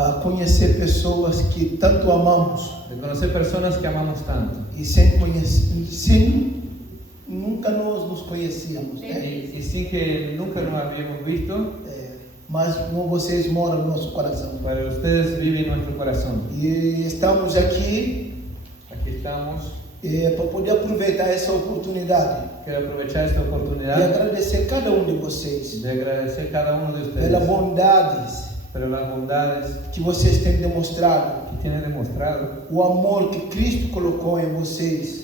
para conhecer pessoas que tanto amamos de conocer personas que amamos tanto e sem nunca nós nos conhecíamos, né? y sin que nunca nos habíamos visto, Mas como vocês moram no nosso coração. pero ustedes viven en nuestro corazón. E estamos aqui Aquí estamos. para poder aproveitar essa oportunidade Quiero aprovechar esta e oportunidad agradecer cada um de vocês de agradecer a cada uno de ustedes pelas bondades por las bondades que vocês têm demonstrado, que tienen demostrado, o amor que Cristo colocou em vocês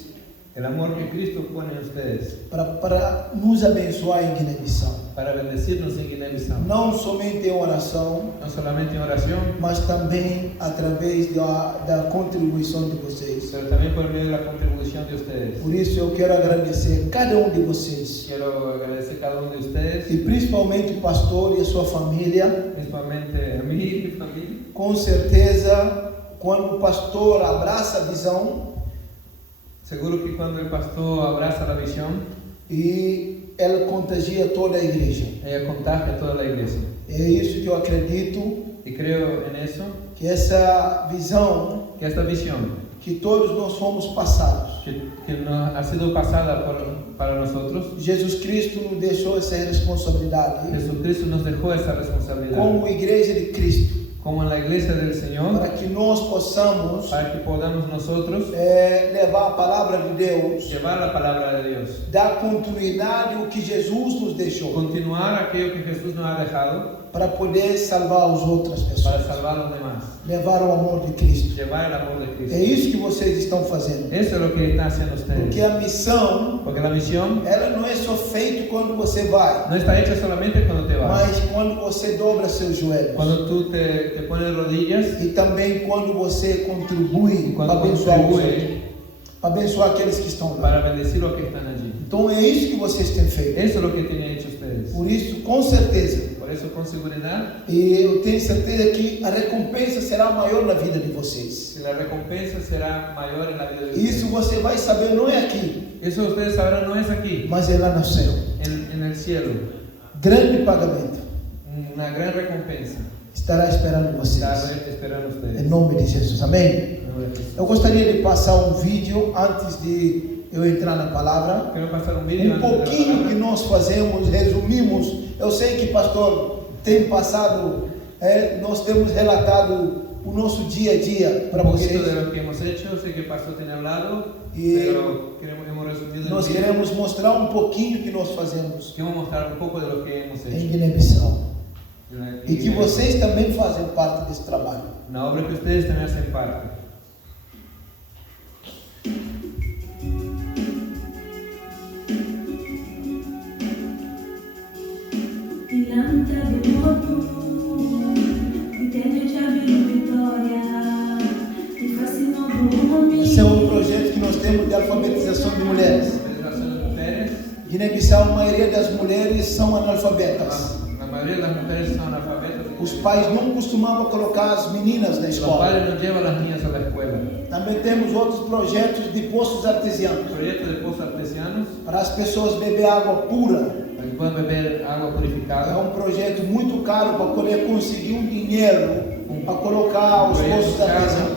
el amor que Cristo pone en ustedes para nos abençoar em Guiné-Bissau. para bendecirnos en Guinea-Bissau. Não somente em oração, No solamente en oración, mas também através da contribuição de vocês. pero también por medio de la contribución de ustedes. Por isso eu quero agradecer cada um de vocês, Quiero agradecer a cada uno de ustedes, e principalmente o pastor e a sua família. principalmente a mí y mi familia. Com certeza, quando o pastor abraça a visão Seguro que cuando el pastor abraza la visión, e ela contagia toda a igreja. ella contagia a toda la iglesia. É isso que eu acredito, Y creo en eso, que essa visão que esta visión que todos nós fomos passados. que nos ha sido pasada para nosotros, Jesus Cristo nos deixou essa responsabilidade Jesucristo nos dejó esa responsabilidad. como igreja de Cristo, Como en la iglesia del Señor, para que nós possamos para que podamos nosotros levar a palavra de Deus, llevar la palabra de Dios, dar continuidade ao que Jesus nos deixou, continuar aquello que Jesús nos ha dejado para poder salvar as outras para pessoas, salvar a los demás, levar o amor de Cristo. llevar el amor de É Cristo. isso que vocês estão fazendo. Eso es lo que están haciendo ustedes. Porque a missão, Porque la misión ela não é só feita quando você vai, no está hecha solamente cuando te vas, mas quando você dobra seus joelhos. cuando tú te pones rodillas, E também quando você contribui para cuando abençoar os outros, contribuye para abençoar aqueles que estão lá. para bendecir los que están allí. Então é isso que vocês têm feito. Eso es lo que tienen hecho ustedes. Por isso, com certeza, Por eso, con seguridad, e eu tenho certeza que a recompensa será maior na vida de vocês. que la recompensa será mayor en la vida de ustedes. Isso você vai saber não é aqui, Eso ustedes sabrán, no es aquí, mas é lá no céu. en el cielo. Grande pagamento Una gran recompensa estará esperando está vocês. esperando Em ustedes. nome de Jesus. Amém? En nombre de Jesús. Eu gostaria de passar um vídeo antes de eu entrar na palavra. Quiero pasar un vídeo Um antes de la pouquinho que palabra. nós fazemos, resumimos. Eu sei que pastor tem passado, nós temos relatado o nosso dia a dia para Un poquito vocês. de lo que hemos hecho, sé que el pastor tiene hablado, Y pero hemos resumido Nós el vídeo. queremos mostrar um pouquinho que nós fazemos Quiero mostrar un poco de lo que hemos em hecho. Guiné-Bissau. En la- E que vocês também fazem parte desse trabalho. Una obra que ustedes también hacen parte. Diante do morto, entende a vitória, e fascinou do homem. Esse é um projeto que nós temos de alfabetização de mulheres. Organización de mujeres, Guiné-Bissau, a maioria das mulheres são analfabetas. la mayoría de las mujeres son analfabetas. Os pais não costumavam colocar as meninas na Los escola. padres no llevan a las niñas a la escuela. Também temos outros projetos de poços artesianos, Proyectos de pozos artesianos para as pessoas beber água pura. para que puedan beber agua É purificada. um projeto muito caro para poder conseguir um dinheiro para colocar os Proyectos poços caros artesianos.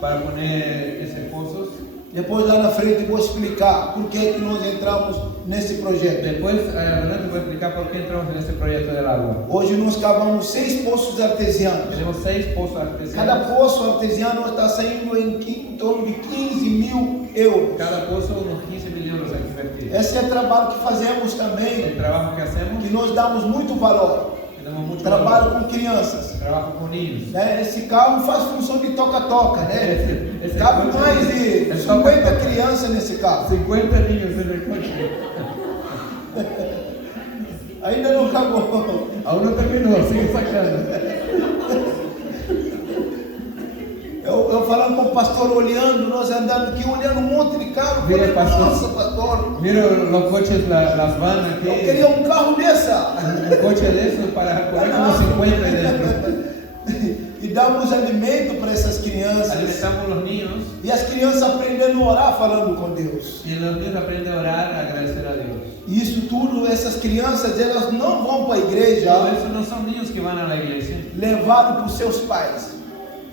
para poner esos pozos. Depois lá na frente eu vou explicar por que nós entramos nesse projeto. Después, adelante voy a explicar por qué entramos en este proyecto del agua. Hoje nós cavamos 6 poços artesianos. Tenemos 6 pozos Cada artesianos. poço artesiano está saindo em torno de 15 mil euros. Cada pozo unos 15 mil euros a invertir. Esse é o trabalho que fazemos El também, trabajo que hacemos, que nós damos muito valor. tenemos mucho Trabalho valor. com crianças. Trabajo con niños. Né? Esse carro faz função de toca-toca, né? Esse Cabe carro- mais de é 50 toca-toca. crianças nesse carro. 50 niños en el coche. Ainda não acabou. Aún no terminó, sigue sacando. Eu falando com o pastor, olhando, nós andando aqui, olhando um monte de carro. Mira, Falei, pastor. nossa, pastor, Miro los coches, las van aquí. eu queria um carro dessa. Un coche de esos para poner como 50 ahí dentro. E damos alimento para essas crianças. alimentamos los niños E as crianças aprendendo a orar falando com Deus. y los niños aprenden a orar, a agradecer a Dios. E isso tudo, essas crianças, elas não vão para a Todo igreja eso no son niños que van a la iglesia, levado por seus pais.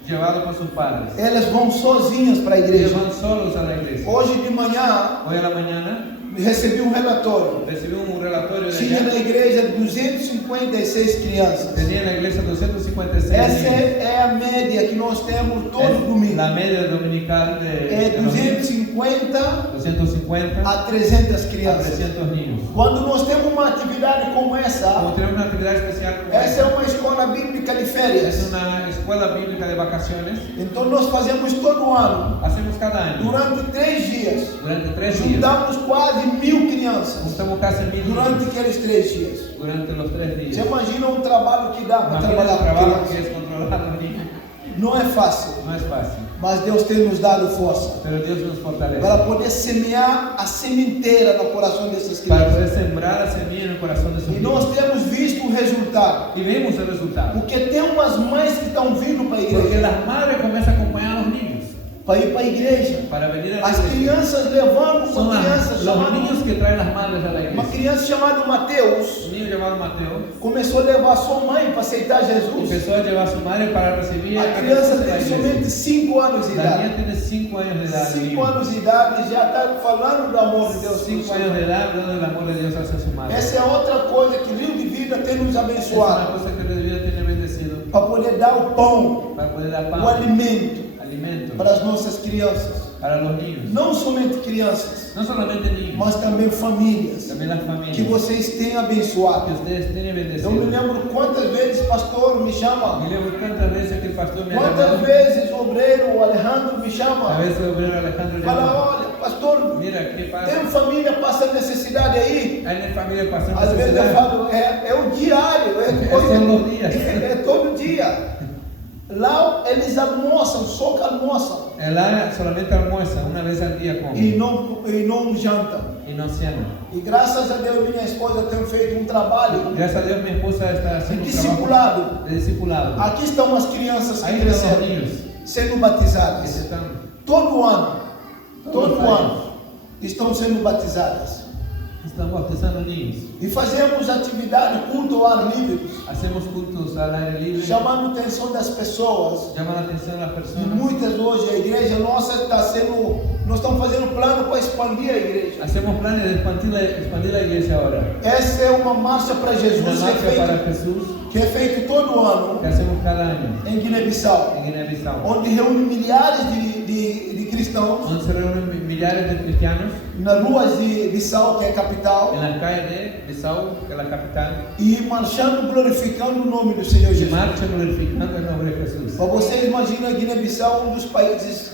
llevados por sus padres. Elas vão sozinhas para a Ellos igreja. van solos a la iglesia. Hoje de manhã, Hoy a la mañana recebi um relatório. recibimos un relatorio de Tinha na allá. igreja 256 crianças. Tenía en la iglesia 256 Essa niños. é a média que nós temos todo domingo. La media dominical de É los niños, 250 250 a 300 a crianças. 300 niños. Quando nós temos uma atividade como Como essa, tenemos una actividad especial como essa é esta, uma escola bíblica de es férias. una escuela bíblica de vacaciones, Então nós fazemos todo ano, hacemos cada año, durante 3 dias. durante 3 días, Juntamos quase 1000 crianças juntamos casi 1000 durante niños aqueles 3 dias. durante los 3 Você días. imagina um trabalho que dá para Imagina el trabalhar com trabajo que crianças? es controlar a los niños. Não é fácil, No es fácil, mas Deus tem nos dado força pero Dios nos fortalece para poder semear a sementeira no coração dessas para crianças. poder sembrar a semilla en el corazón de sus E niños. nós temos visto o resultado, Y vemos el resultado. porque tem umas mães que estão vindo para a Porque igreja, las madres comienzan a acompañar a los niños para ir para a igreja. para venir a la As iglesia. crianças levando Son uma criança los chamada, niños que traen las madres a la uma iglesia. criança chamada Mateus Un niño llamado Mateo começou a levar sua mãe para aceitar Jesus. empezó a llevar a su madre para recibir A a criança Jesús en la tem iglesia. somente 5 anos de La idade. niña tiene 5 años de edad. 5 anos de idade já está falando do amor de Deus. 5 años de edad, hablando del amor de Dios hacia su madre. Essa é outra coisa que Rio de Vida tem nos Es una abençoado, cosa que Dios tiene bendecido para poder dar o pão, para poder dar o pan, alimento alimento para as nossas crianças. para los niños. Não somente crianças, No solamente niños, mas também famílias también las familias que vocês têm que abençoado. ustedes tienen Eu me bendecido. lembro quantas vezes pastor me chama, Y lembro tantas veces que el pastor me ha quantas llamado. vezes o obreiro, o Alejandro me A chama, veces el obrero Alejandro fala, llama. olha, pastor, Mira, ¿qué pasa? tem família passando necessidade aí? Hay una familia pasando Às vezes eu necesidad. falo, é o diário, todos os dias. é todo dia. Lá eles almoçam, só que almoçam El área solamente almuerza una vez al día e come não jantam. y no cena. E graças a Deus minha esposa tem feito um trabalho Gracias a Dios mi esposa está de haciendo un discipulado. trabajo de discipulado. Aqui estão as crianças que Ahí están los cresceram, niños sendo que batizadas. se están Todo ano, Todos todo os ano, estão sendo batizadas. bautizando niños. E fazemos atividade, culto ao ar livre, Hacemos cultos al aire libre. chamando a atenção das pessoas. Llama la atención a las E personas. muitas hoje a igreja nossa está sendo, nós estamos fazendo plano para expandir a igreja. Hacemos planes de expandir la iglesia ahora. Essa é uma marcha para Una Jesus marcha para Jesús que é feito todo ano que hacemos cada año em Guiné-Bissau, en Guinea-Bissau, onde reúne milhares de cristãos donde se reúnen millares de cristianos nas ruas de Bissau, que é a capital, en las calles de Bissau, que es la capital, e marchando glorificando o nome do Senhor y Jesus. marchan glorificando el nombre de Jesús. Para vocês imaginam a Guiné-Bissau um dos países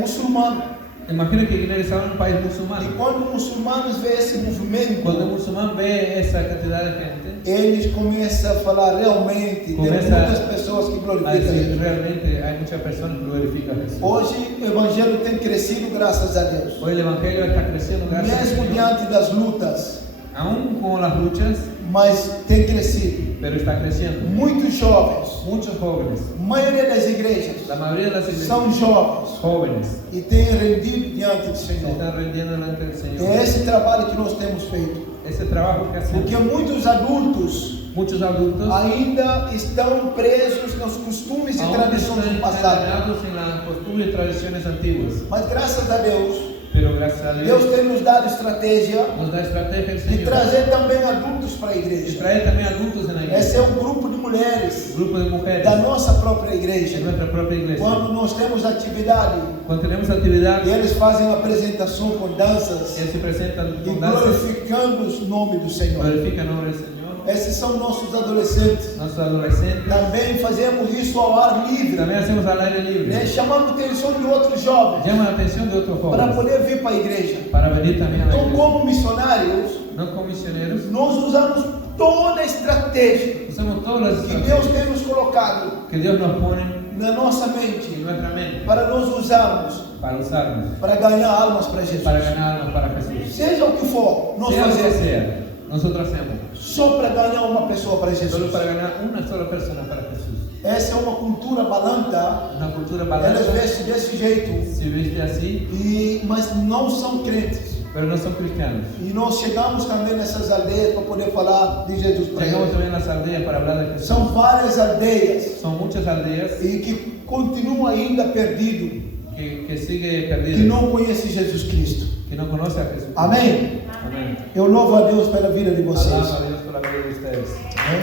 muçulmanos. Imagina que Guinea-Bissau es un país E musulmán. quando os muçulmanos veem esse movimento, Cuando el musulmán ve esa cantidad de gente, eles começam a falar realmente, tem Começa muitas pessoas que a glorificam decir, Jesus. realmente hay muchas personas que glorifican a Jesús. Hoje o evangelho tem crescido graças a Deus. Hoy el evangelio está creciendo gracias a Mesmo Dios, diante das lutas, aún con las luchas, mas tem crescido. pero está creciendo. Muitos jovens, Muchos jóvenes, a maioria das igrejas, la mayoría de las iglesias, são jovens jóvenes, e têm rendido diante do se Senhor. están rendiendo delante del Señor. É esse trabalho que nós temos feito. Ese trabajo que hacemos, Porque muitos adultos muchos adultos ainda estão presos nos costumes e aún tradições están do passado. encadenados en las costumbres y tradiciones antiguas. Mas graças a Deus, Pero gracias a Deus Dios tem nos dado estratégia nos da estrategia el de Señor. trazer também adultos para a Y igreja. traer también adultos en la Esse iglesia. é um grupo de mulheres Grupo de mujeres da nossa própria en igreja. nuestra propia iglesia. Quando nós temos atividade, Cuando tenemos actividad, e eles fazem apresentação com danças ellos se presentan e con danzas, glorificando o nome do Senhor. glorifican el nombre del Señor. Esses são nossos adolescentes. Nuestros adolescentes Também fazemos isso ao ar livre, también hacemos al aire libre. chamando a atenção de outros jovens Llama la atención de otros para jóvenes poder vir para a igreja. para venir también a la Então, iglesia. como missionários, No como misioneros, nós usamos toda a estratégia usamos todas las que Deus estrategias tem nos colocado que Dios nos pone na nossa en mente nuestra mente para nós usarmos para usarnos, para ganhar almas para Jesus. para ganarnos para Jesús. Seja o que for, nós Sea lo que fazemos. sea, nosotros hacemos só para ganhar uma pessoa para solo Jesus. para ganar una sola persona para Jesús. Essa é uma cultura balanta. Una cultura Elas balada vestem desse jeito, se viste así, mas não são crentes. pero no son cristianos. E nós chegamos também nessas aldeias para poder falar de Jesus para Llegamos eles. también a las aldeas para hablar de Jesús. São várias aldeias Son muchas aldeas e que continuam ainda perdidos, que sigue que perdidas, não conhecem Jesus Cristo. que no conoce a Jesús. Amém? Amén. Eu louvo a Deus pela vida de vocês. Alaba a Dios por la vida de ustedes. Amém?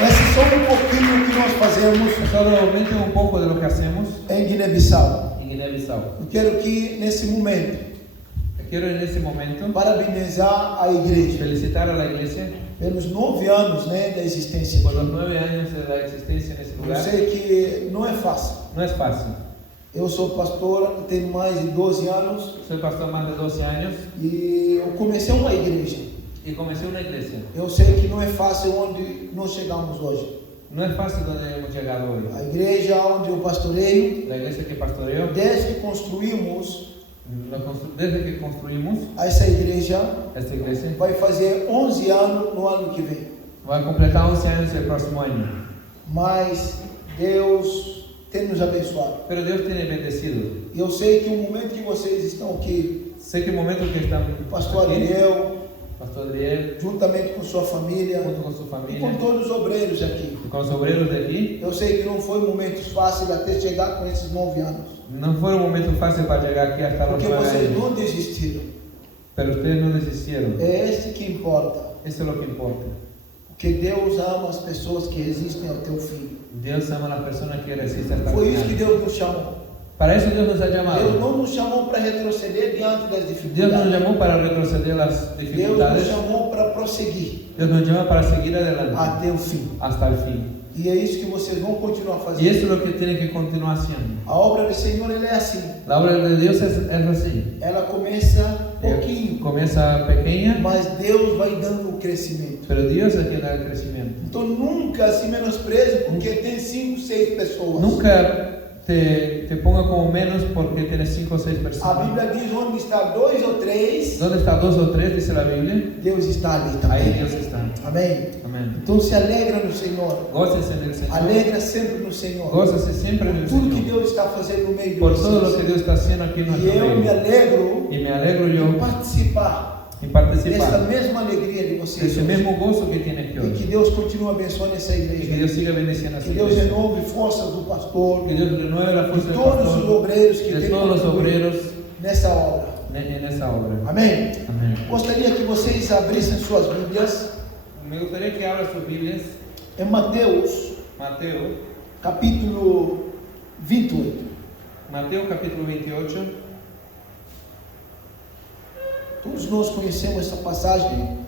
Esse é só um pouquinho que nós fazemos Solamente un poco de lo que hacemos em Guiné-Bissau. en Guinea-Bissau. Eu quero que nesse momento Quiero en este momento parabenizar a igreja felicitar a la iglesia pelos 9 anos, né, da existência. por los 9 años de la existencia en ese Eu lugar. sei que não é fácil. No es fácil. Eu sou pastor, tenho mais de 12 anos Soy pastor más de 12 años e eu comecei uma igreja. y comencé una iglesia. Eu sei que não é fácil onde nós chegamos hoje. No es fácil donde hemos llegado hoy. A igreja onde eu pastoreio, La iglesia que pastoreo, desde que construímos desde que construimos essa igreja, esta iglesia, vai fazer 11 anos no ano que vem. va a completar 11 años el próximo año. Mas Deus tem nos abençoado. Pero Dios tiene bendecido. E eu sei que o momento que vocês estão aqui, Sé que el momento que están o pastor aquí, Ariel, Pastor Adriel, juntamente com sua família junto con su e familia, com todos os obreiros aqui, y con los obreros de aquí, eu sei que não foi momentos fáceis até chegar com esses 9 anos. no fue un momento fácil para llegar aquí hasta los Porque 9 vocês años. não desistiram. Pero ustedes no desistieron. É este que importa. Eso es lo que importa. Porque Deus ama as pessoas que resistem ao teu fim. Dios ama a las personas que resisten hasta Foi el isso que final. Deus nos chamou. Para eso Dios nos ha Deus llamado. não nos chamou para retroceder diante das Dios nos dificuldades. llamó para retroceder las Deus nos dificultades. chamou para prosseguir Dios nos llama para seguir adelante até o fim. hasta el fin. E é isso que vocês vão continuar Y fazendo. eso es lo que tienen que continuar haciendo. A obra do Senhor ela é assim. La obra de Dios es así. Ela começa pouquinho, Comienza pequeña, mas Deus vai dando o crescimento. pero Dios es quien da el crecimiento. Então nunca se menospreze porque tem 5, 6 pessoas. Nunca te ponga como menos porque tienes 5 o 6 A personas. Bíblia diz onde está 2 ou 3, ¿Dónde está 2 o 3? Dice la Biblia. Deus está ali Ahí também. Dios está. Amém? Amén. Então se alegra no Senhor. Gócese en el Señor. Alegra sempre no Senhor. Gócese siempre en el Tudo que Señor. Deus está fazendo no meio de Por todo lo que vocês. Dios está haciendo aquí en nuestro E eu me medio. alegro Y me alegro em yo participar en dessa participar mesma alegria de de vocês. ese hoje. mismo gozo que tienes que E que hoy. Deus continue abençoando essa Y que Dios igreja. siga bendiciendo a Que su Deus iglesia. renove forças do pastor, Que Dios renueve la fuerza de del todos os pastor, obreiros que de têm todos los contribuído obreros nessa obra. en esa obra. Amém? Amén. Gostaria que vocês abrissem suas Bíblias Me gustaría que abra sus Biblias. em Mateus, Mateo, capítulo 28. Mateo capítulo 28. Todos nós conhecemos essa passagem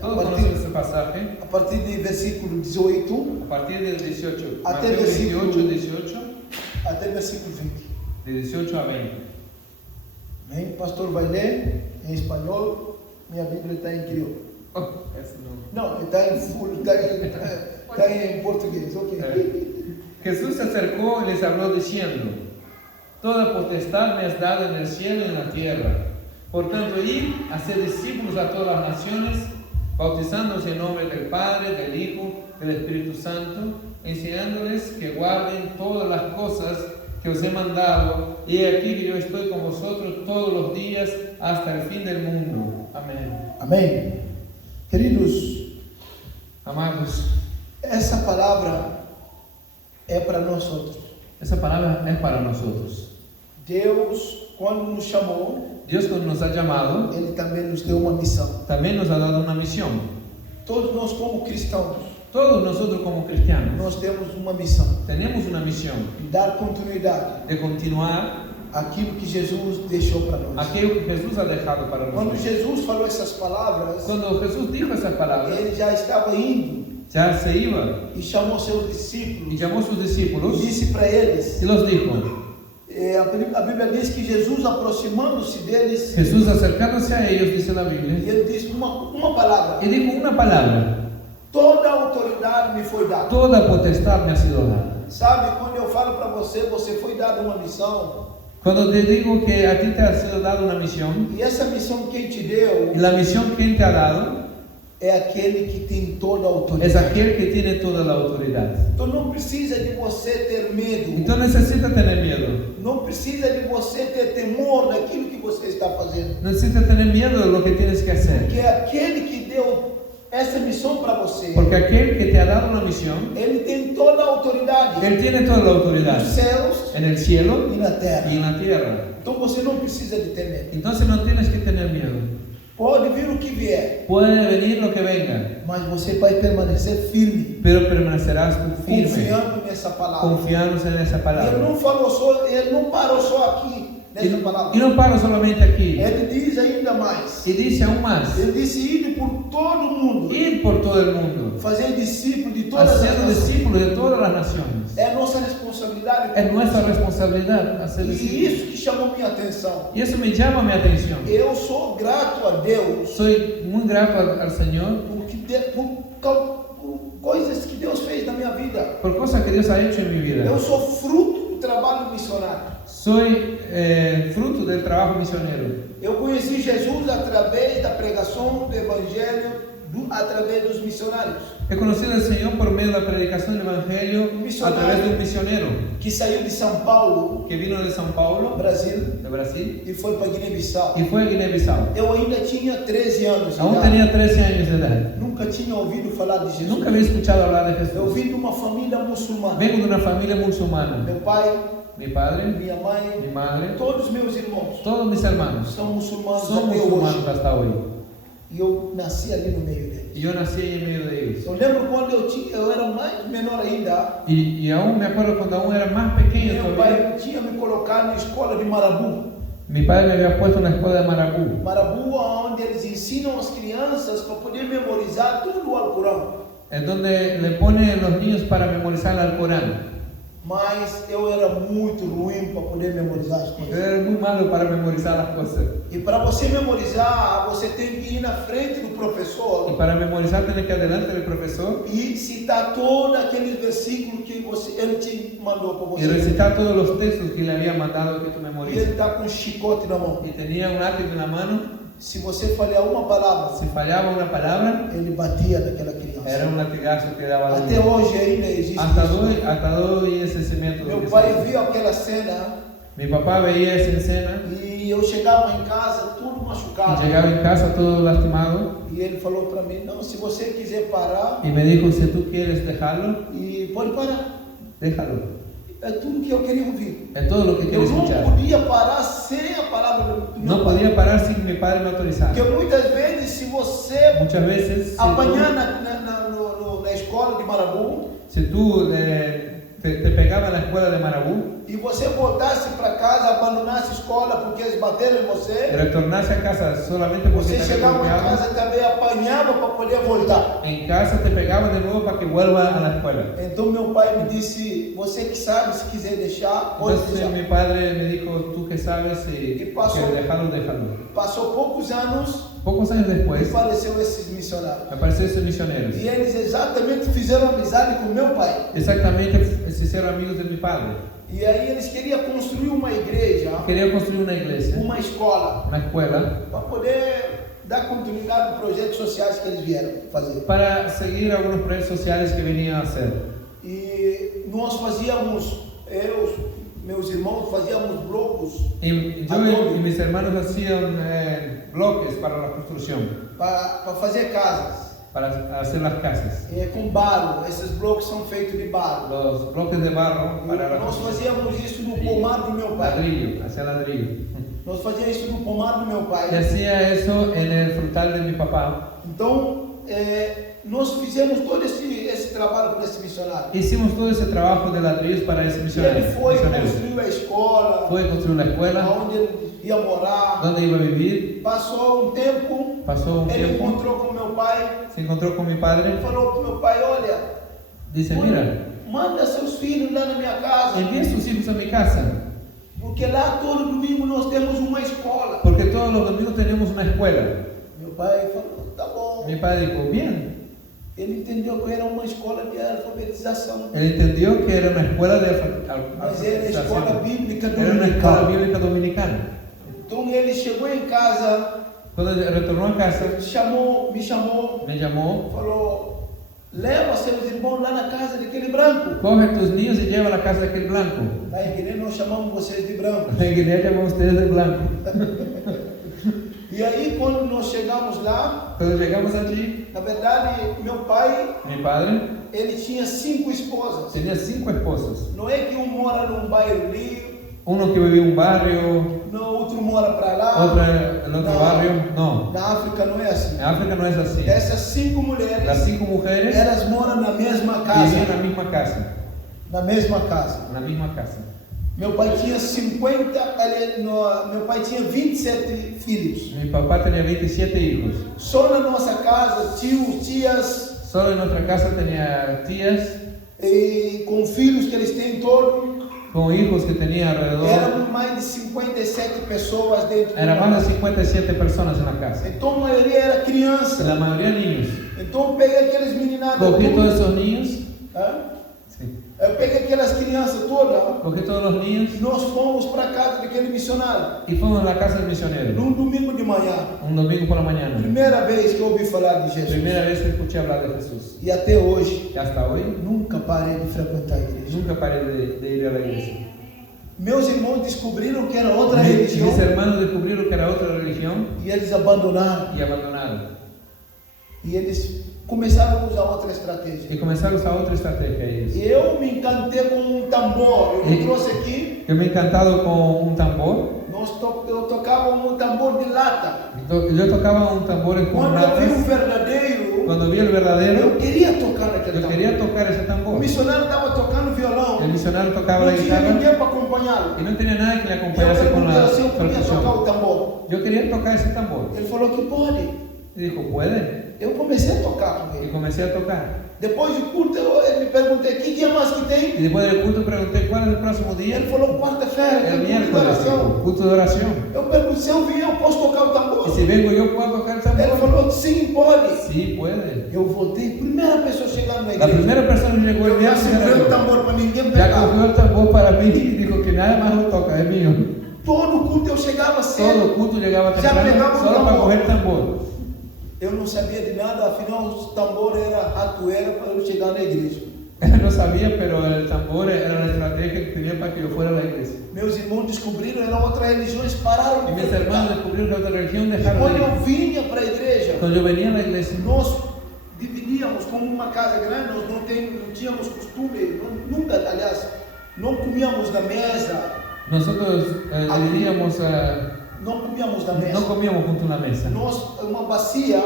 Todos conocen este pasaje. a partir do versículo 18 A partir del 18. Hasta Mateo el versículo- 28, 18. até o versículo 20. De 18 a 20. Amém? O pastor vai ler em espanhol, minha Bíblia está em crioulo. Oh, ese no. Não, está em full, está em português, ok. Jesús se acercó y les habló diciendo: Toda potestad me es dada en el cielo y en la tierra. Por tanto, id, haced discípulos a todas las naciones, bautizándose en nombre del Padre, del Hijo, del Espíritu Santo, enseñándoles que guarden todas las cosas que os he mandado, y he aquí que yo estoy con vosotros todos los días hasta el fin del mundo. Amén. Amém? Queridos, Amados, essa palavra é para nós outros. esa palabra es para nosotros. Deus, quando nos chamou, Dios cuando nos ha llamado, Ele também nos deu uma missão. también nos ha dado una misión. Todos nós, como cristãos, Todos nosotros como cristianos nós temos uma missão tenemos una misión de dar continuidade de continuar àquilo que Jesus deixou para nós. aquello que Jesús ha dejado para Quando nosotros. Jesus falou essas palavras, Cuando Jesús dijo esas palabras, Ele já estava indo ya se iba e chamou seus y discípulos llamó a sus e discípulos disse para eles, y los dijo. a Bíblia diz que Jesus aproximando-se deles, Jesús acercándose a ellos, dice la e Biblia, Ele disse uma palavra: y dijo una palabra: toda a autoridade me foi dada. Toda potestad me ha sido dada. Sabe, quando eu falo para você, você foi dada uma missão, Cuando te digo que a ti te ha sido dada una misión, e essa missão quem te deu y la misión que Él te ha dado é aquele que tem toda a es autoridade. aquel que tiene toda la autoridad. Então não precisa de você ter medo. Entonces necesita tener miedo. Não precisa de você ter temor daquilo que você está fazendo. Necesita tener miedo de lo que tienes que hacer. Porque aquele que deu essa missão para você, Porque aquel que te ha dado una misión, ele tem toda a autoridade él tiene toda la autoridad nos céus en el cielo e na terra. y en la tierra. Então você não precisa de temer. Entonces no tienes que tener miedo. Pode vir o que vier, Puede venir lo que venga, mas você vai permanecer firme, pero permanecerás tú firme, confiando nessa palavra. confiándose en esa Ele palabra. não falou só, ele não parou só aqui nessa palavra. Y no paro solamente aquí. Ele diz ainda mais. Y dice aún más, Ele disse: ide por todo o mundo, ir por todo el mundo, fazer discípulos de todas as haciendo nações. discípulos de todas las naciones. É nossa responsabilidade. Es nuestra responsabilidad hacer E discípulos. isso que chamou minha atenção. Y eso me llama mi atención. Eu sou grato a Deus Soy muy grato al Señor por coisas que Deus fez na minha vida. por cosas que Dios ha hecho en mi vida. Eu sou fruto do trabalho missionário. Soy fruto del trabajo misionero. Eu conheci Jesus através da pregação do Evangelho, através dos missionários, He conocido al Señor por medio de la predicación del Evangelio a través de un misionero que saiu de São Paulo, que vino de São Paulo, Brasil, de Brasil, e foi para Guiné-Bissau. y fue a Guinea-Bissau. Eu ainda tinha 13 anos de Aún idade. tenía 13 años de edad. Nunca tinha ouvido falar de Jesus. Nunca había escuchado hablar de Eu Jesús. vim de uma família muçulmana. Vengo de una familia musulmana. Meu pai, Mi padre, minha mãe, mi madre, todos meus irmãos todos mis hermanos são muçulmanos son até musulmanos hoje. hasta hoy. E eu nasci ali no meio deles. Y yo nací en medio de ellos. Eu lembro quando eu era mais menor ainda. Y aún me acuerdo cuando aún era más pequeño Meu todavía. pai tinha me colocado na escola de Marabu. Mi padre me había puesto en la escuela de Marabú. Marabu, onde eles ensinam as crianças para poder memorizar tudo o Alcorão. Es donde le ponen a los niños para memorizar el Alcorán. Mas eu era muito ruim para poder memorizar as Porque coisas. era muy malo para memorizar las cosas. E para você memorizar, você tem que ir na frente do Y professor para memorizar tenés que ir adelante del profesor e citar todo aquele versículo que ele te mandou para y você. recitar todos los textos que le había mandado que tú E ele memorices. está com um chicote na mão. Y tenía un látigo en la mano. Se você falhar uma palavra, Si fallaba una palabra, ele batia naquela criança. era un latigazo que daba la Até hoje ainda existe isso. hasta hoy ese método. Meu que pai se- viu aquela cena Mi papá veía esa escena e eu chegava em casa tudo y machucado. llegaba en casa todo lastimado E ele falou para mim: não, se você quiser parar, y me dijo, si tú quieres dejarlo, e pode parar. déjalo. É tudo que eu queria ouvir. Es todo lo que Eu quiero não escuchar. podia parar sem a palavra do meu No pai. podía parar sin mi padre me autorizara. Porque muitas vezes, se você Muchas veces, si apanhar tú, na escola de Marabu si tú, te pegaba en la escuela de Marabú e você voltasse para casa, abandonasse a escola porque eles bateram em y você, retornaste a casa solamente porque você te había chegava em golpeado, casa também apanhava para poder voltar. en casa te pegaban de nuevo para que vuelva a la escuela. Então meu pai me disse: você que sabe, se quiser deixar, pode Entonces deixar. mi padre me dijo, tú que sabes, si Y pasó. quieres dejarlo, déjalo. Passou poucos anos Pocos años e después, faleceu esses missionários. aparecieron esos misioneros. E eles exatamente fizeram amizade com meu pai. Exactamente, se hicieron amigos de mi padre. E aí eles queriam construir uma igreja, Quería construir una iglesia, uma escola, una escuela, para poder dar continuidade aos projetos sociais que eles vieram fazer. para seguir algunos proyectos sociales que venían a hacer. E nós fazíamos, meus irmãos, fazíamos blocos Y yo y mis hermanos hacían bloques para la construcción, para fazer casas. para hacer las casas. Com barro, esses blocos são feitos de barro. Los bloques de barro para la Nós construcción. fazíamos isso no pomar do meu pai. Ladrillo, hacía ladrillo. Nós fazíamos isso no pomar do meu Y pai. hacía eso en el frutal de mi papá. Então, nós fizemos todo esse trabalho para esse missionário. Hicimos todo ese trabajo de ladrillos para ese E misionero. ele foi, misionero. construiu a escola, Fue a construir la escuela, onde ele ia morar. donde iba a vivir. Passou um tempo, Pasó un ele tiempo, encontrou com meu pai. se encontró con mi padre. Ele falou para meu pai: olha, Dice, mira, manda seus filhos lá na minha casa, envíe sus hijos a mi casa, porque lá todo domingo nós temos uma escola. porque todos los domingos tenemos una escuela. Meu pai falou: tá bom. Mi padre dijo, bien. Ele entendeu que era uma escola de alfabetização. Él entendió que era una escuela de Mas era a escola alfabetización. bíblica Era una escuela dominical. bíblica dominicana. Então ele chegou em casa, Cuando retornó a casa, me chamou, me llamó, falou: leva seus irmãos lá na casa daquele branco. coge tus niños y lleva a la casa de aquel blanco. Lá em Guiné nós chamamos vocês de branco. En Guinea llamamos ustedes de blanco. E aí quando nós chegamos lá, Cuando llegamos allí, na verdade meu pai, mi padre ele tinha 5 esposas. tenía 5 esposas. Não é que um mora num bairro Rio, Uno que vivía en un barrio, no, outro mora para lá. otra en otro barrio. No, Na África não é assim. en África no es así. Essas 5 mulheres, Las 5 mujeres elas moram na mesma vivían casa. en la misma casa. Na mesma casa. En la misma casa. Meu pai tinha 50, meu pai tinha 27 filhos. Mi papá tenía 27 hijos. Só na nossa casa, tios, tias, Solo en nuestra casa tenía tías e com filhos que eles têm todo. con hijos que tenía alrededor. Eram mais de 57 pessoas dentro. Era más de 57 personas en la casa. Então a maioria era criança. La mayoría niños. Então eu peguei aqueles meninados. Cogí todos esos niños. Sí. Eu peguei aquelas crianças todas. Cogí todos los niños Nós fomos para a casa daquele missionário. y fuimos a la casa del misionero. Num domingo de manhã. Un domingo por la mañana. Primeira vez que eu ouvi falar de Jesus. Primera vez que escuché hablar de Jesús. E até hoje, Y hasta hoy nunca parei de frequentar a igreja. nunca paré de ir a la iglesia. Meus irmãos descobriram que era outra Mis religião hermanos descubrieron que era otra religión e eles abandonaram. y abandonaron. E eles começaram a usar outra estratégia. Y comenzaron a usar otra estrategia ellos. E eu me encantei com um tambor. Eu trouxe aqui. Yo me he encantado con un tambor. Eu tocava um tambor de lata. Yo tocaba un tambor en Quando eu vi latas. verdadeiro, Cuando vi el verdadero, eu queria tocar naquele yo tambor. quería tocar ese O tambor. missionário estava tocando violão. El misionario tocaba la Não tinha guitarra ninguém para acompanhá-lo. y no tenía nadie que le E eu acompañase con perguntei la se eu podia tocar o percusión. tambor. Yo quería tocar ese tambor. Ele falou que pode. Y dijo, ¿puede? Eu comecei a tocar com Y ele. comencé a tocar. Depois do culto, eu me perguntei: que dia mais que tem? Y después del culto pregunté, ¿cuál es el próximo día? Ele falou: quarta-feira, El tem culto de miércoles, oração. culto de oración. Eu perguntei: se eu vier, eu posso tocar o Y tambor? si vengo yo, ¿puedo tocar el Ele tambor? falou: sim, pode. Sí, puede. Eu voltei, primeira pessoa chegando na La igreja. primera persona que llegó el Eu já viernes segurei o era yo. tambor para ninguém Ya pegar. cogió el tambor para mí y dijo que nada más lo toca, es mío. Todo culto eu chegava Todo cedo. culto llegaba Ya temprano pegaba un solo para tambor. coger tambor. Eu não sabia de nada, afinal o tambor era ratoeira para eu chegar na igreja. No sabía, pero el tambor era la estrategia que tenía para que yo fuera a la iglesia. Meus irmãos descobriram, eram outras religiões, pararam Y de mis hermanos frequentar. descubrieron que otra religión E dejaron quando de eu ir. vinha para a igreja, Cuando yo venía a la iglesia, nós dividíamos como uma casa grande, nós não tínhamos costume, nunca, aliás, não comíamos na mesa, nosotros dividíamos, não comíamos na mesa. no comíamos junto a una mesa. Nós, uma bacia,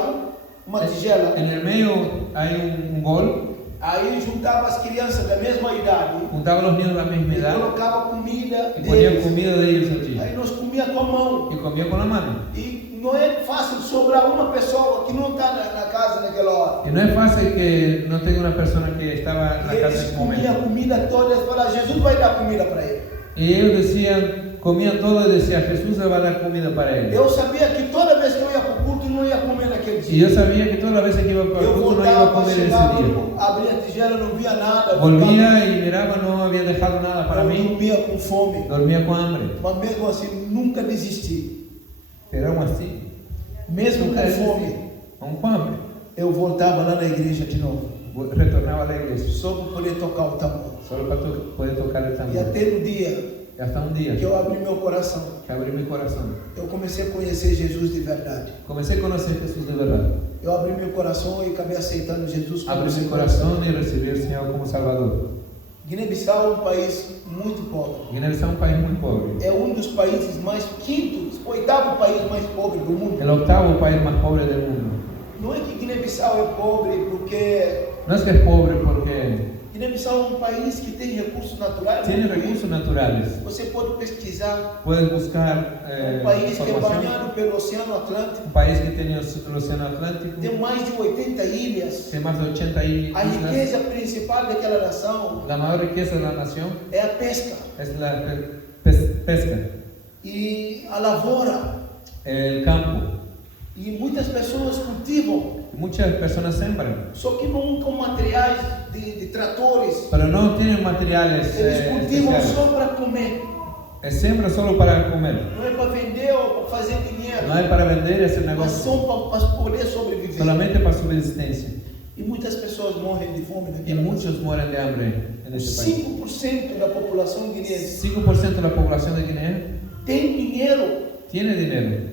uma tigela, En el medio hay un bol, aí juntava as crianças da mesma idade juntaba a los niños de la misma e edad colocava comida y ponían deles. comida de ellos allí. Aí nós comia com a mão. Y comía con la mano. E não é fácil sobrar uma pessoa que não está na casa naquela hora. Y no es fácil que no tenga una persona que estaba en E la casa en eles ese comiam a momento. comida toda e falavam: Jesus vai dar comida para ele. Y ellos decían, comían todo y decían, Jesús le va a dar comida para ellos. Eu sabia que toda vez que eu ia para o culto, não ia comer naquele Y dia. yo sabía que todas las veces que iba para el Eu culto no iba a voltava, comer ese chegava, día. abria a tigela, não via nada. Volvía y miraba, no había dejado nada para Eu mí. dormia com fome. Dormía con hambre. Mas mesmo assim, nunca desisti. Pero aún así, Mesmo nunca com desistí. fome, Aún con hambre. eu voltava lá na igreja de novo. Retornaba a la iglesia. Só para poder tocar o tambor. Solo para poder tocar el E tambor. até no dia Y hasta un día que eu abri meu coração, que abrí mi corazón. eu comecei a conhecer Jesus de verdade. Comencé a conocer a Jesús de verdad. Eu abri meu coração e acabei aceitando Jesus como Abrí mi Senhor. corazón y recibí al Señor como Salvador. Guiné-Bissau é um país muito pobre. Guinea-Bissau es un país muy pobre. É um dos países mais oitavo país mais pobre do mundo. El octavo país más pobre del mundo. Não é que Guiné-Bissau é pobre porque No es que es pobre porque Guiné-Bissau é um país que tem recursos naturais. tiene recursos naturales. Você pode pesquisar. Puedes buscar É um país que é información. banhado pelo Oceano Atlântico. Un país que tiene el océano Atlántico, Tem mais de 80 ilhas. tiene más de 80 A islas. riqueza principal daquela nação La mayor riqueza de la nación é a pesca es la pesca, e a lavoura. el campo. E muitas pessoas cultivam, Muchas personas sembran, só que não com materiais de tratores. pero no tienen materiales Eles cultivam especiales. só para comer. Es siembra solo para comer. Não é para vender ou para fazer dinheiro. No es para vender y hacer Mas negocio. são para poder sobreviver. Solamente para subsistencia. E muitas pessoas morrem de fome Y naquela muchos mueren de hambre en este país. 5% da população guineense 5% de la población de Guinea tem dinheiro, tiene dinero.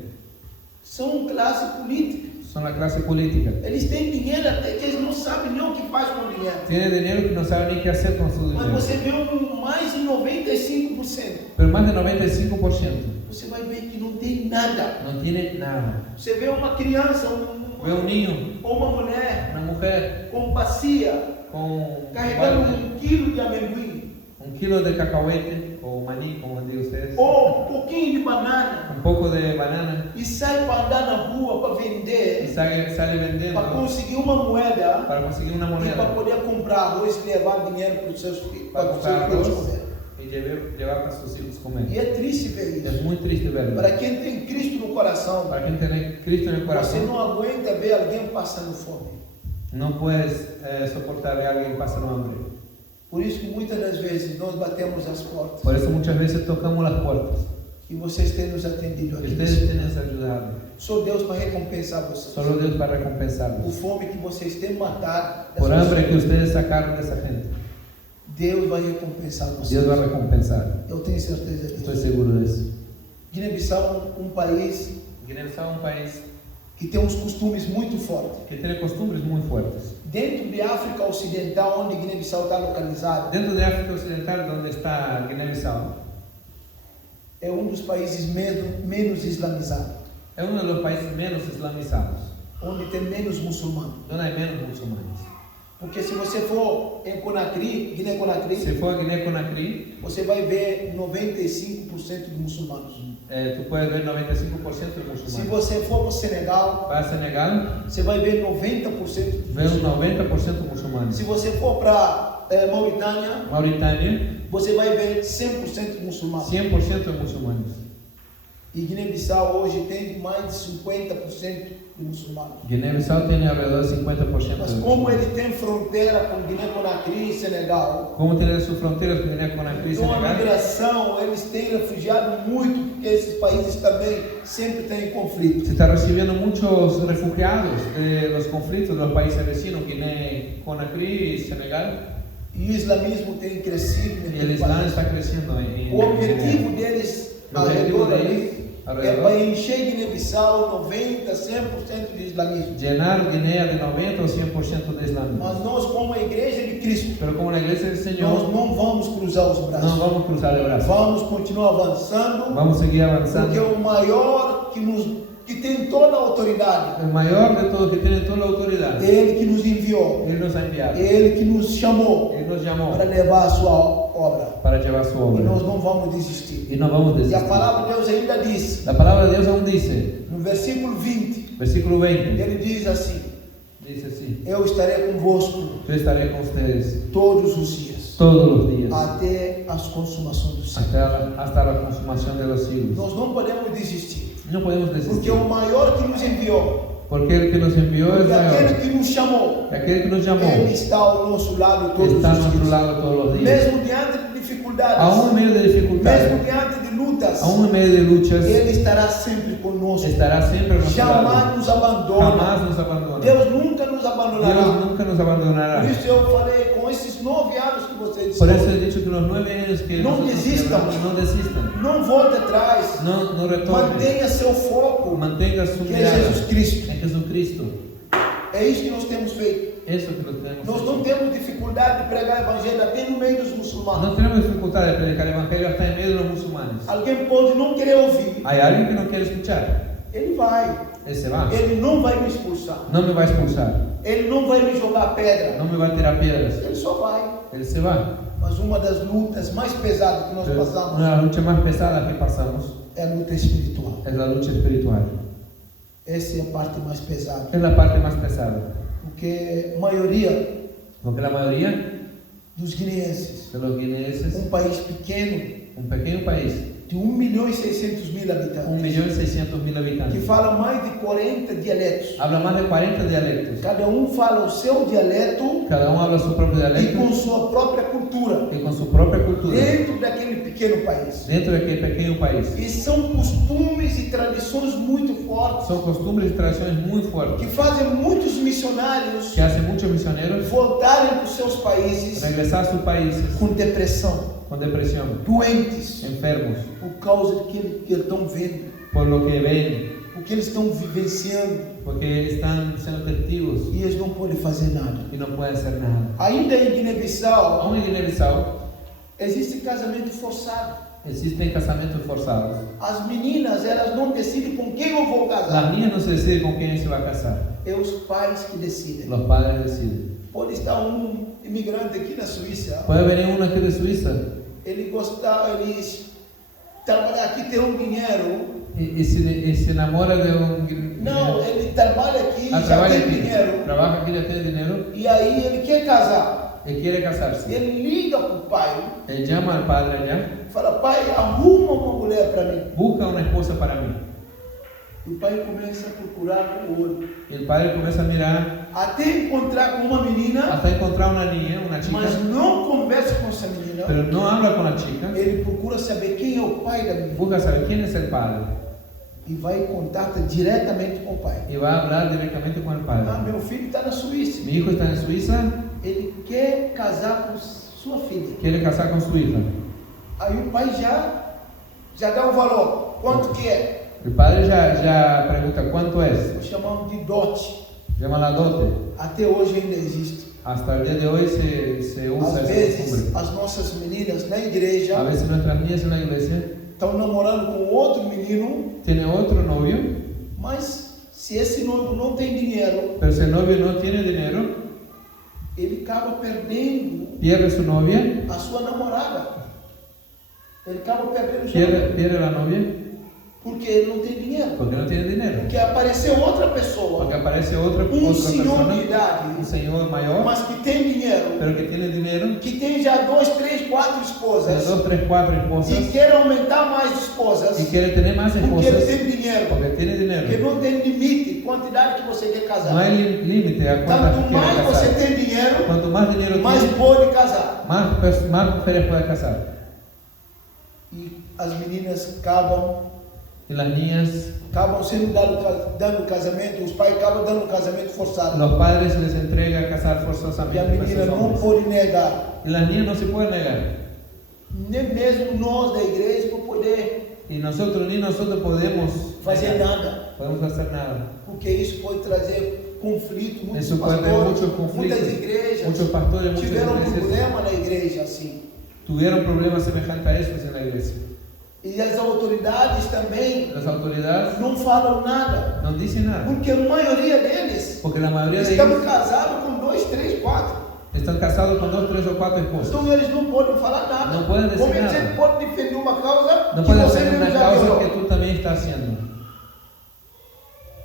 são classe política. Son la clase política. Eles têm dinheiro até que eles não sabem nem o que faz com o dinheiro. Tiene dinero que no sabe ni qué hacer con su Mas dinero. você vê mais de 95%. Pero más de 95% Você vai ver que não tem nada. no tiene nada. Você vê uma criança, Ve un niño, ou uma mulher una mujer com bacia, con carregando 1 quilo de amendoim, 1 kilo de cacahuete o maní, como dicen ustedes, ou pouquinho de banana, un poco de banana e sai para andar na rua para y vender, sale vendiendo para conseguir uma moeda para conseguir una e para moneda poder comprar arroz e levar dinheiro para os seus filhos, para para os seus comprar filhos arroz comer. y llevar para sus hijos comer. E é triste ver Es isso. muy triste verlo. Para quem tem Cristo no coração, Para quien tiene Cristo en el você corazón, não aguenta ver alguém passando fome. no puedes soportar a alguien pasando hambre. Por isso que muitas das vezes nós batemos as portas Por eso muchas veces tocamos las puertas e vocês têm nos atendido y aqui. ustedes tienen ayudado. Sou Deus para recompensar vocês. Solo Dios para O recompensarlos. fome que vocês têm matado, Por essas hambre que pessoas, ustedes sacaron de esa gente, Deus vai recompensar vocês. Dios va a recompensar. Eu tenho certeza Estoy disso. seguro de eso. Guiné-Bissau é um país Guinea-Bissau es un país que tem uns costumes muito fortes. que tiene costumbres muy fuertes. Dentro de África Ocidental, onde Guiné-Bissau está localizado, Dentro de África Occidental, donde está Guinea-Bissau, é um dos países menos islamizados, es uno de los países menos islamizados, onde tem menos muçulmanos. donde hay menos musulmanes. Porque se você for em Conakry, Guiné-Conakry, Si fue a Guinea-Conakry, você vai ver 95% de muçulmanos. tú puedes ver 95% de Se musulmanes. você for para o Senegal, Vas a Senegal, você vai ver 90% de ves un muçulmanos. 90% musulmanes. Se você for para Mauritânia, Mauritania, você vai ver 100% de muçulmanos. 100% de musulmanes. E Guiné-Bissau hoje tem mais de 50% de muçulmanos. Guinea-Bissau tiene alrededor de 50% Mas de como musulmanes. ele tem fronteira com Guiné-Conakry e Senegal, Como tiene sus fronteras con Guinea-Conakry y então a Senegal, migração, eles têm refugiado muito, porque esses países também sempre têm conflito. se está recibiendo muchos refugiados de los conflictos de los países vecinos, Guinea-Conakry y Senegal, E o islamismo tem crescido y el naquele Islam país. está creciendo en O objetivo deles O objetivo alrededor deles, ali é alrededor, para encher Guiné-Bissau 90, 100% de islamismo. llenar Guinea de 90 o 100% de islam. Mas nós, como a igreja de Cristo, Pero como la iglesia del nós Señor, não vamos cruzar os no braços. vamos a cruzar de brazos. Vamos continuar avançando, Vamos a seguir porque avanzando. o maior que tem toda a autoridade, El mayor de todos, que tiene toda la autoridad, é Ele que nos enviou, Él nos ha enviado. é Ele que nos chamou Él nos llamó para levar a sua obra. para llevar su E obra. nós não vamos desistir. Y no vamos a E a desistir. palavra de Deus ainda diz, La palabra de Dios aún dice, no versículo 20, versículo 20, ele diz assim: dice así: Eu estarei convosco yo estaré con ustedes todos os dias, todos los días, até as consumações do século. hasta la consumación de los siglos. Nós não podemos desistir, No podemos porque desistir, o maior que nos enviou, porque el que nos envió es porque aquele mayor. que nos chamou, Y aquel que nos llamó Ele está ao nosso lado todos está a os nuestro dias. lado todos los días. Mesmo diante de dificuldades, Aún en medio de mesmo dificultades, diante de lutas, aún en medio de luchas, Ele estará sempre conosco. estará siempre a nuestro Jamais lado. nos abandona. Jamás nos abandona. Deus nunca nos abandonará. Dios nunca nos abandonará. Por isso eu falei, com esses 9 anos que vocês Por eso estão, he dicho que los 9 años que No nosotros desistan. celebramos, no desistan, não volte atrás. no retornen, Mantenha seu foco, mantenga su que é mirada Jesus Cristo. en Jesucristo. É isso que nós temos feito. Eso que lo tenemos. Nós não temos dificuldade de pregar o evangelho até no meio dos muçulmanos. No tenemos dificultad de predicar el evangelio hasta en medio de los musulmanes. Alguém pode não querer ouvir. Hay alguien que no quiere escuchar, Ele vai. él se va. Ele não vai me expulsar. No me va a expulsar, Ele não vai me jogar pedra. no me va a tirar piedras, Ele só vai. él se va. Mas uma das lutas mais pesadas que nós Pero passamos una de las luchas más pesadas que pasamos é a luta espiritual. es la lucha espiritual. Essa é a parte mais pesada. Es la parte más pesada, Porque a maioria porque la mayoría dos guineenses, de los guineenses, um país pequeno, un pequeño país, de 1.600.000 habitantes, 1.600.000 que habitantes. fala mais de 40 dialetos. Habla más de 40 dialectos. Cada um fala o seu dialeto Cada uno habla su propio e dialecto com sua própria cultura, y con su propia cultura dentro daquele pequeno país. dentro de aquel pequeño país. E são costumes e tradições muito fortes Son costumbres y tradiciones muy que fuertes fazem muitos missionários que hacen muchos misioneros voltarem para os seus países regresar a sus países com depressão, con depresión, doentes, enfermos, por causa do que eles estão vendo, por lo que ven, o que eles estão vivenciando, porque están siendo testigos e eles não podem fazer nada. y no pueden hacer nada. Ainda em Guiné-Bissau, Aún en Guinea-Bissau existe casamento forçado. existen casamientos forzados. As meninas, elas não decidem com quem eu vou casar. Las niñas no se deciden con quién se va a casar, É os pais que decidem. los padres deciden. Pode estar um imigrante aqui na Suíça, Puede venir uno aquí de Suiza ele trabalhar aqui, ter um dinheiro. y se enamora de un... Não, ele trabalha aqui, já trabaja tem aquí, dinheiro. trabaja aquí, ya tiene dinero E aí ele quer casar. y quiere casarse. Ele liga para o pai, Él llama al padre allá, fala: pai, arruma uma mulher para mim. busca una esposa para mí. E o pai começa a procurar com o olho, Y el padre comienza a mirar até encontrar com uma menina, hasta encontrar una niña, una chica, mas não conversa com essa menina. pero no habla con la chica. Ele procura saber quem é o pai da menina Busca saber quién es el padre e vai em contato diretamente com o pai. y va a hablar directamente con el Ah, padre. meu filho está na Suíça. Mi hijo está en Suiza, Ele quer casar com sua filha. quiere casar con su hija. Aí o pai já dá o valor. Quanto que é? El padre ya pregunta cuánto es, Chamamos de dote. llama la dote. Até hoje ainda existe. Hasta el día de hoy se usa Às esa vezes costumbre. as nossas meninas na A igreja veces nuestras niñas en la iglesia estão namorando com outro menino, tienen otro novio, mas se esse noivo não tem dinheiro, pero si el novio no tiene dinero, ele acaba perdendo pierde su novia, a sua namorada. Ele acaba perdendo sua namorada. pierde la novia, Porque ele não tem dinheiro. porque no tiene dinero. Porque apareceu outra pessoa, Porque aparece otra senhor persona, de idade, un señor mayor, mas que tem dinheiro, pero que tiene dinero, que tem já 2, 3, 4 tiene esposas 2, 3, 4 esposas e quer aumentar mais esposas, y quiere tener más porque ele esposas tem dinheiro, porque tiene porque dinero. não tem limite, quantidade que você quer casar. No hay límite a cuántas Tanto quiere mais você casar. tem dinheiro, Cuanto más dinero mais tiene, pode casar. más mujeres puede casar. E as meninas acabam Y las niñas, sendo dando casamento, os pais acabam dando casamento forçado. los padres les entrega a casar E a forzosamente a menina esos não hombres. pode negar, Y las niñas no se pueden negar. nem mesmo nós da igreja para poder Y nosotros ni nosotros podemos fazer negar. nada, Podemos hacer nada. porque isso pode trazer conflito. Muitos Eso puede traer muchos pastores, conflictos. muitas igrejas Muchos pastores, muchas tiveram iglesias problema na igreja assim. tuvieron problemas semejantes a esos en la iglesia. E as autoridades também Las autoridades não falam nada, no dicen nada. porque a maioria deles Porque la mayoría de estão ellos casados com 2, 3, 4. están casados con 2, 3 o 4 esposas. Então eles não podem falar nada. Não podem dizer Como nada. você pode defender uma causa No que pueden você hacer mesmo una já causa violou? que tú también estás haciendo.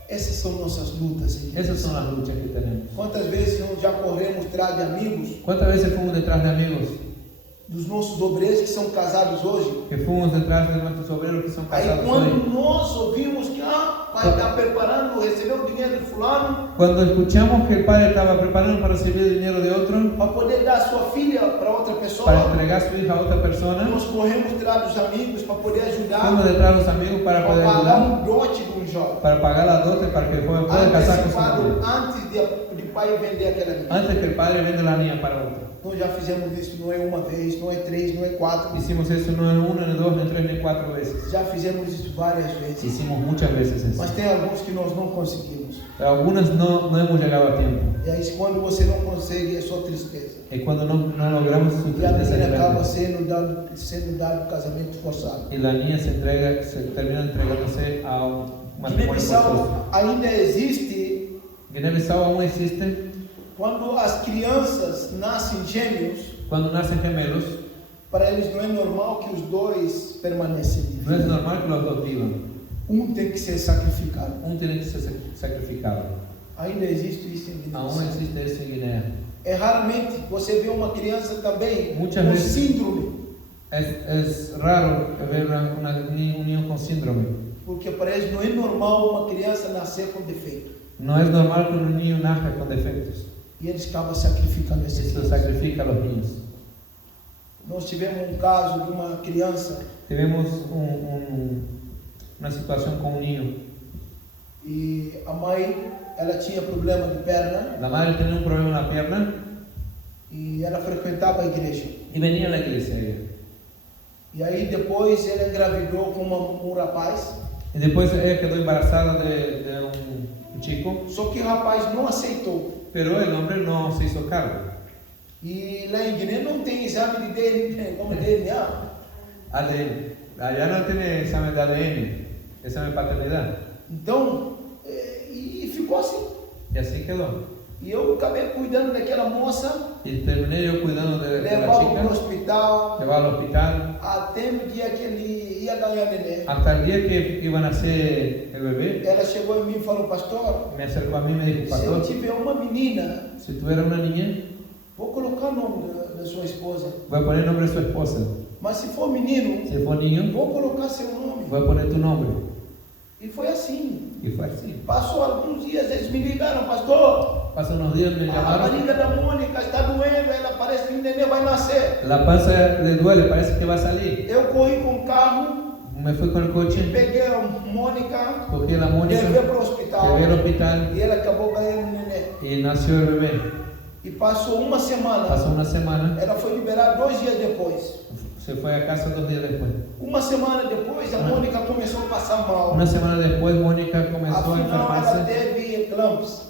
Essas são nossas lutas. Hein? Esas son las luchas que tenemos. Quantas vezes nós já corremos atrás de amigos, ¿Cuántas veces fuimos detrás de amigos? dos nossos obreiros que são casados hoje? Que fuimos detrás de nuestros obreros que son Aí casados hoy. quando nós ouvimos que pai está preparando, recebeu o dinheiro de fulano, Cuando escuchamos que el padre estaba preparando para recibir el dinero de otro, para poder dar sua filha para outra para pessoa, entregar su hija a otra persona, nós corremos atrás dos amigos para poder ajudar, fuimos detrás de los amigos para para poder pagar ayudar, um dote de um jovem. para pagar la dote para que pueda casar con su Antecipado novio, antes de pai vender aquela menina. antes que el padre venda la niña para otro. Nós já fizemos isso, não é uma vez, não é 3, não é 4. Hicimos eso no en 1, ni 2, ni 3, ni 4 veces. Já fizemos isso várias vezes. Hicimos muchas veces eso. Mas tem alguns que nós não conseguimos. Algunas no hemos llegado a tiempo. E aí quando você não consegue é só tristeza. Es cuando no logramos su E a tristeza menina acaba sendo grande. dado casamento forçado. Y la niña se termina entregándose a un matrimonio Guiné-Bissau forzoso. ainda existe Guinea-Bissau aún existe quando as crianças nascem gêmeos, cuando nacen gemelos. para eles não é normal que os dois permaneçam. No es normal que los dos vivan. Tem que ser sacrificado. Tiene que ser sacrificado. Ainda existe isso em Aún Guiné-Bissau. existe eso en Guinea. É raramente você vê uma criança também Muitas com vezes. síndrome. Es raro ver un niño con síndrome. Porque para eles não é normal uma criança nascer com defeito. No es normal que un niño nazca con defectos. E eles acabam sacrificando esse Esto filho. sacrifica a los niños. Nós tivemos um caso de uma criança Tuvimos una situación con un niño. e a mãe, ela tinha problema de perna La madre tenía un problema en la pierna e ela frequentava a igreja. y venía a la iglesia. E aí depois ela engravidou com um rapaz, Y después ella quedó embarazada de un chico, só que o rapaz não aceitou. pero el hombre no se hizo cargo. E lá em Guiné não tem exame de DNA, como DNA. ADN. Allá no tiene examen de ADN, examen de paternidad. Então, e ficou assim. Y así quedó. E eu acabei cuidando daquela moça, Y terminé yo cuidando de la levava para o chica, hospital, llevaba al hospital, até no dia que ele ia ganhar neném. hasta el día que iban a hacer el bebé. Ela chegou em mim e falou: pastor, Me acercó a mí y me dijo, se eu pastor, tiver uma menina, si tuviera una niña, vou colocar o nome da sua esposa. voy a poner el nombre de su esposa. Mas se for menino, Si fue niño, vou colocar seu nome. voy a poner tu nombre. E foi assim. Y fue así. Passou alguns dias, eles me ligaram: pastor, Pasan unos días, me a llamaron. barriga da Mônica está doendo, ela parece que o neném vai nascer. La panza le duele, parece que va a salir. Eu corri com o carro, Me fui con el coche, peguei a Mônica, cogí a la Mónica, levei para o llevé hospital al hospital e ela acabou ganhando o neném. y nació el bebé. E passou uma semana, Pasó una semana, ela foi liberada 2 dias depois. se fue a casa 2 días después. Uma semana depois, a Mônica começou a passar mal. Una semana después, Mónica comenzó a Afinal, ela enfermarse, teve clamps.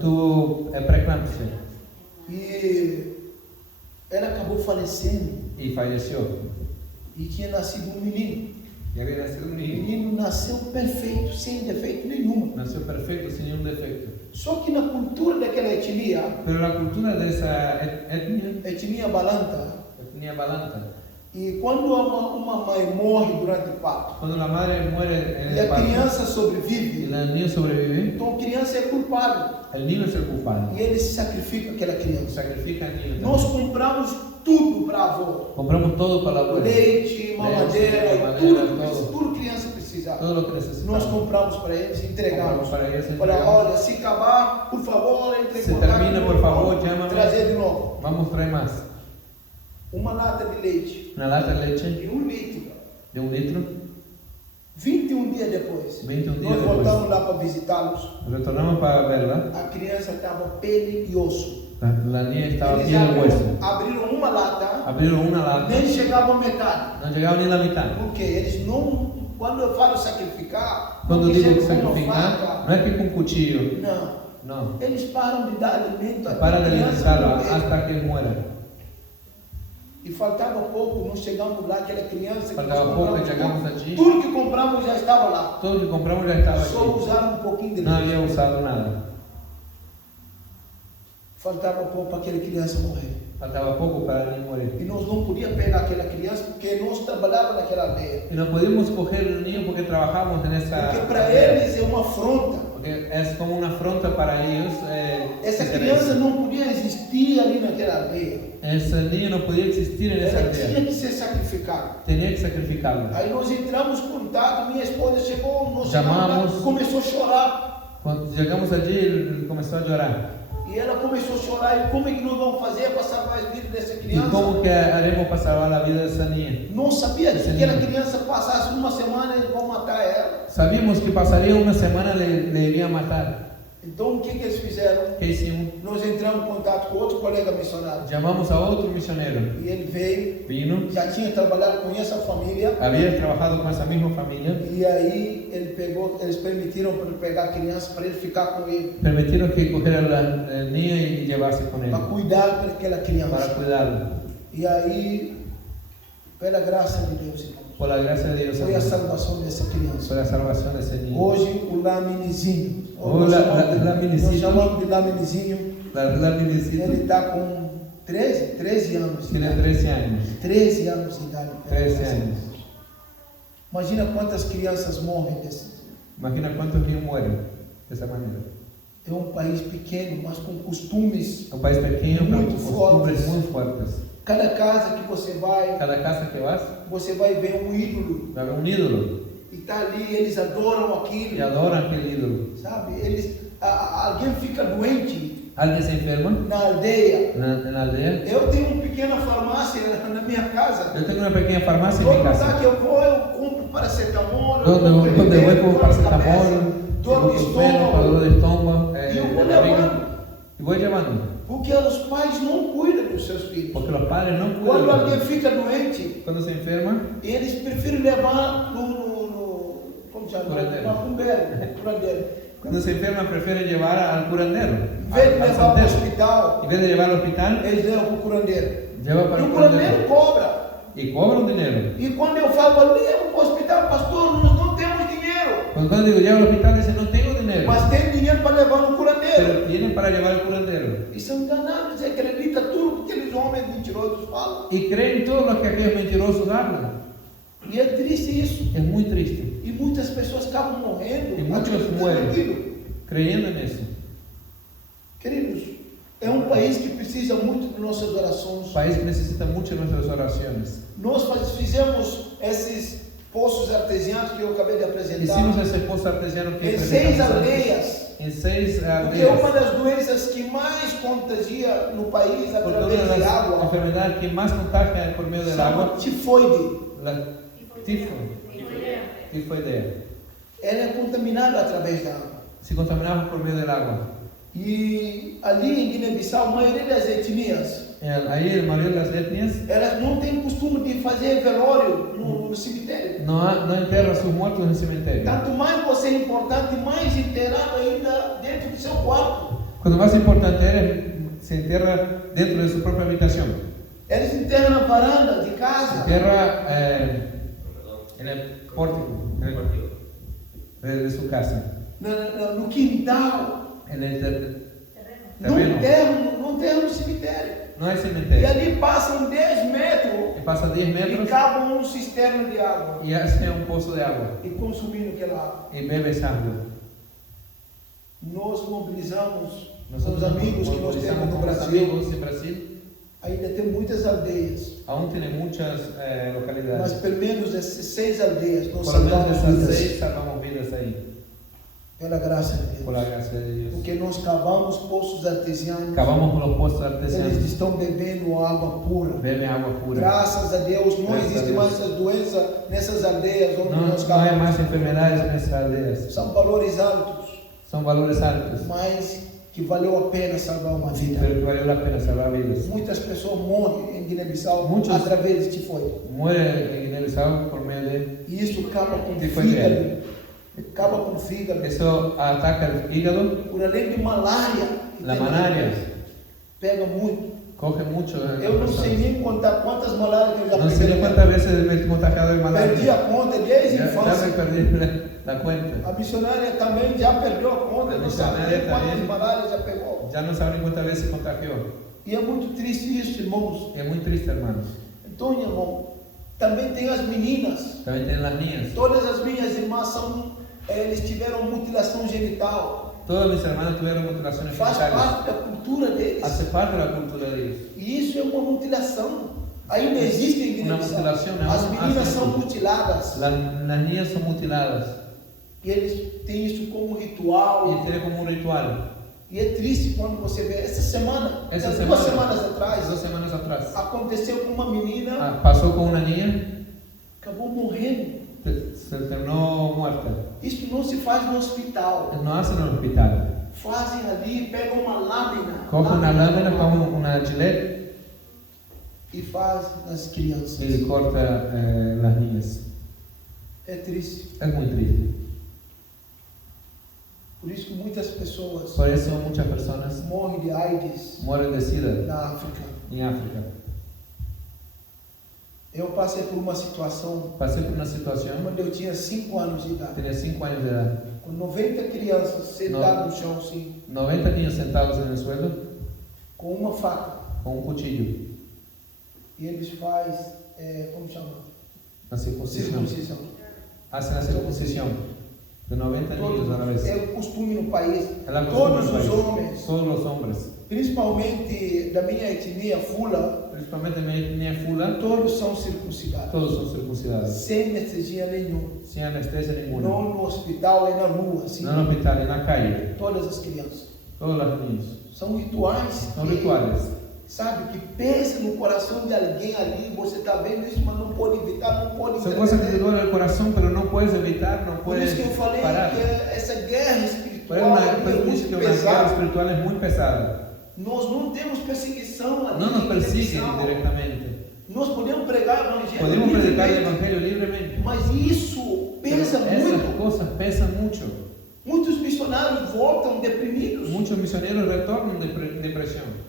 tuvo preeclampsia E ela acabou falecendo. y falleció. E tinha nascido um menino. Y había nacido un O niño. menino nasceu perfeito, sem defeito nenhum. Nació perfecto, sin ningún defecto. Só que na cultura daquela etnia, Pero la cultura de esa etnia balanta, etnia balanta, e quando uma mãe morre durante o parto cuando la madre muere en e el a parto criança y sobrevive, el niño sobrevive, então a criança é culpada el niño es el culpable. e ele se sacrifica aquela criança. Sacrifica al niño. Nós compramos tudo para a avó. Compramos todo para la abuela. Leite, mamadeira, mamadeira, tudo, todo. tudo criança precisava. Todo lo que necesitamos. Nós compramos para eles, entregamos. Compramos para ellos, Para, entregamos. olha, se acabar, por favor, entre em Se contato termina, de por novo, favor, vamos llama-me. trazer de novo. Vamos a traer más. Uma lata de leite Una lata de leche de 1 litro. de 1 litro. 21 dias depois, 21 dias nós depois. voltamos lá para visitá-los. Retornamos para verla. A criança estava pele e osso. La niña estaba Eles piel y hueso. abriram uma lata, Abrieron una lata. nem chegavam a metade. No llegaba ni la mitad. Porque eles não, quando eu falo sacrificar, Cuando não digo chega com uma sacrificar, faca. no es que con cuchillo. Não. No. Eles param de dar alimento à Para de criança alimentarla morrer. hasta que muera. E faltava pouco, nós chegamos lá, aquela criança que Faltava nós pouco, compramos, chegamos allí. tudo que compramos já estava lá. Todo lo que compramos ya estaba Só aquí. usaram um pouquinho de No leite. había usado nada. Faltava pouco para aquela criança morrer. Faltaba poco para el niño morir. E nós não podíamos pegar aquela criança porque nós trabalhávamos naquela aldeia. Y no pudimos coger el niño porque trabajamos en esa. Porque para eles é uma afronta. Porque es como una afronta para ellos. Essa criança não podia existir ali naquela aldeia. Ese niño no podía existir en esa Ela tinha aldea. que ser sacrificada. Tenía que sacrificarlo. Aí nós entramos em contato, minha esposa chegou, nós Chamamos. chegamos lá, começou a chorar. Cuando llegamos allí, él comenzó a llorar. E ela começou a chorar, e como é que nós vamos fazer para salvar as vidas dessa ¿Y criança? cómo que haremos para salvar la vida de esa niña? Não sabia que Esse aquela menino. criança passasse uma semana, eles vão matar ela. Sabíamos que pasaría una semana, le iría a matar. Então o que eles fizeram? ¿Qué hicimos? Nós entramos em contato com outro colega missionário. Llamamos a otro misionero. E ele veio, Vino, já tinha trabalhado com essa família. había trabajado con esa misma familia. E aí ele pegou, eles permitiram para ele pegar a criança para ele ficar com ele, Permitieron que cogiera el niño y llevarse con él. para cuidar daquela Para criança. cuidarlo. E aí, pela graça de Deus, irmão, Por la gracia de Dios. foi a salvação dessa criança. Por la salvación de ese niño. Hoje o Laminizinho, Hoje, Laminizinho. nós chamamos de Laminizinho, La Milicito ele está com 13 anos. tiene 13 años. 13 anos de idade. 13 años. Imagina quantas crianças morrem desse. Imagina cuántos niños mueren de esa manera. É um país pequeno, mas com costumes. Un país pequeño, pero Muy con costumbres fuertes. muy fuertes. Cada casa que você vai casa que vai ver um ídolo. va a haber un ídolo E tá ali, eles adoram y aquilo. adoran aquel ídolo. Sabe? Alguém fica doente Alguien se enferma na aldeia. en la aldea. Eu tenho uma pequena farmácia na minha casa. Yo tengo una pequeña farmacia en Todo mi lugar casa. que eu vou, eu compro paracetamol. eu Donde compro voy remédio, con dor de paracetamol, cabeça, dor de ibuprofeno, para dolor estômago. de estómago, Y yo voy de barriga. llevando. Y voy llevando. Porque os pais não cuidam dos seus filhos. Porque los padres no Quando cuidan. alguém fica doente, Cuando se enferma, eles preferem levar como chama? Curandeiro. No curandeiro. cuando se enferma prefieren llevar al curandero, Em vez de al levar para o santero. hospital, En vez de llevar al hospital, eles levam para o curandeiro. lleva E para o el curandeiro curandero. cobra. Y cobra un dinero. E quando eu falo, levo para o hospital, pastor, nós não temos dinheiro. Cuando digo lleva al hospital, dice no tengo dinero. Mas tem dinheiro para levar no curandeiro. Pero tienen para llevar al curandero. E são enganados e acreditam tudo que aqueles homens mentirosos falam. Y creen todo lo que aquellos mentirosos hablan. E é triste isso. Es muy triste. E muitas pessoas acabam morrendo. Y muchos acreditando mueren naquilo. creyendo en eso. Queridos, é um país que precisa muito de nossas Un orações. país que necesita mucho de nuestras oraciones. Nós fizemos esses poços artesianos que eu acabei de apresentar Hicimos ese pozo artesiano que em 6 presentamos antes. aldeias. En 6 Porque é aldeas. uma das doenças que mais contagia no país Porque una através de de las água enfermedades que más contagia por medio del agua, chama tifoide. la tifoidea. Ela é contaminada através da água. Si contaminamos por medio del agua. E ali em Guiné-Bissau, a maioria das etnias, Ahí en mayoría de las etnias elas não têm costume de fazer velório no cemitério. no enterran sus muertos en el cementerio. Tanto mais você é importante, mais enterrado ainda dentro do seu quarto. Cuando más importante eres, se entierra dentro de su propia habitación. Eles enterram na varanda de Se casa, entierra en el pórtico de su casa, no quintal. en el terreno. Não enterram no cemitério. No hay E cementerio. ali passam 10 metros Y pasa 10 e metros cavam um cisterna de água y hace un pozo de agua e consumindo aquela água. y bebe esa agua. Nós mobilizamos os Nosotros amigos que nós temos no con los Brasil. amigos en Brasil. Ainda tem muitas aldeias, Aún tiene muchas mas localidades. pelo menos essas 6 aldeias nós Por lo menos salvamos esas vidas 6 salvamos vidas ahí, pela graça de por Deus. la gracia de Dios. Porque nós cavamos poços artesianos, Cavamos con los pozos eles artesanos, estão bebendo água pura. beben agua pura. Graças a Deus, não Graças a existe Deus. mais essa doença nessas aldeias onde No, nós no hay cavamos. más enfermedades en nuestras aldeas. São valores altos, Son valores altos, mas que valeu a pena salvar uma vida. pero que vale la pena salvar vidas. Muitas pessoas morrem em Guiné-Bissau Muitos. através de tifoide. Muere en Guinea-Bissau por medio de... E isso acaba com o Tifoide. fígado. Acaba com o fígado. Eso ataca el hígado, Por além de malária. que la tem malaria, Pega muito. coge mucho. Eu não sei nem contar quantas malárias que eu já No sé peguei. ni cuántas veces me he contagiado de malaria. Perdi a conta desde a Ya me infância. perdí la cuenta. A missionária também já perdeu a conta. A Não sabe missionária nem quantas também. malárias já pegou. Ya no saben cuántas veces se contagió. E é muito triste isso, irmãos. Es muy triste, hermanos. Então, irmão, também tem as meninas. También tienen las niñas. Todas as minhas irmãs eles tiveram mutilação genital. Todas mis hermanas tuvieron mutilaciones Faz genitales. parte da cultura deles. Hace parte de la cultura de ellos. E isso é uma mutilação. Ainda existe em Uma Guiné-Bissau. mutilação, né? As meninas Assim. são mutiladas. Las niñas son mutiladas E eles têm isso como ritual. y tiene como un ritual. E é triste quando você vê. Essa semana, Essa duas semana, semanas atrás, 2 semanas atrás, aconteceu com uma menina, pasó con una niña, acabou morrendo. se terminó muerta. Isso não se faz no hospital. No hacen en el hospital. Fazem ali, pegam uma lâmina. Coge una lámina con una gilete E faz nas crianças. y corta las niñas. É triste. Es muy triste. Por isso que muitas pessoas Por eso muchas personas morrem de AIDS mueren de SIDA na África. en África. Eu passei por uma situação Pasé por una situación, quando eu tinha 5 anos de idade. tenía 5 años de edad, Com 90 crianças sentadas no chão assim, 90 niños sentados en el suelo com uma faca. con un cuchillo, E eles fazem, como chama? la circuncisión. Circuncisão. Hacen la circuncisión de 90 niños a la vez. É o costume no país. É la costumbre Todos del os país. homens, Todos los hombres, principalmente da minha etnia Fula, principalmente minha fula, todos são circuncidados. todos são circuncidados, Sem anestesia nenhuma. sem anestesia nenhuma. Não no hospital e na rua, assim. Não no hospital e na calle. Todas as crianças. Todos os niños. São rituais. São rituais. Sabe, que pesa no coração de alguém ali. Você está vendo isso, mas não pode evitar, não pode Son cosas que te interromper. duelen el corazón, pero no puedes evitar, no Por puedes isso que eu falei parar. que essa guerra Pero espiritual es una, é pues, dice que muito una guerra pesada. espiritual es muy pesada. Nós não temos perseguição ali. No nos persiguen perseguição. directamente. Nós podemos pregar o evangelho. Podemos predicar el livremente, evangelio libremente. mas isso Pero pesa esas muito. cosas pesan mucho. Muitos missionários voltam deprimidos. Muchos misioneros retornan de depresión.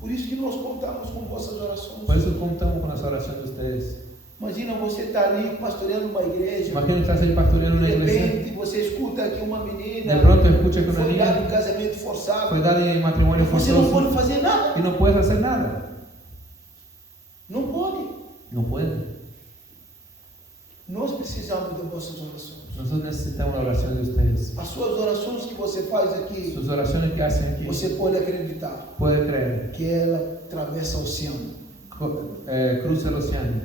Por isso que nós contamos com vossas orações. Por eso contamos con las oraciones de ustedes. Imagina você estar ali pastoreando uma igreja. Imagina estar ahí pastoreando De una iglesia. repente você escuta que uma menina De pronto escucha que una foi dada niña em casamento forçado. fue dada en matrimonio Você não forzoso pode fazer nada. y no puedes hacer nada. Não pode. No puedes. Nós precisamos de vossas orações. Nosotros necesitamos la oración de ustedes. As suas orações que você faz aqui, Sus oraciones que hacen aquí, você pode acreditar puede creer. que ela atravessa o oceano. Cruza el océano.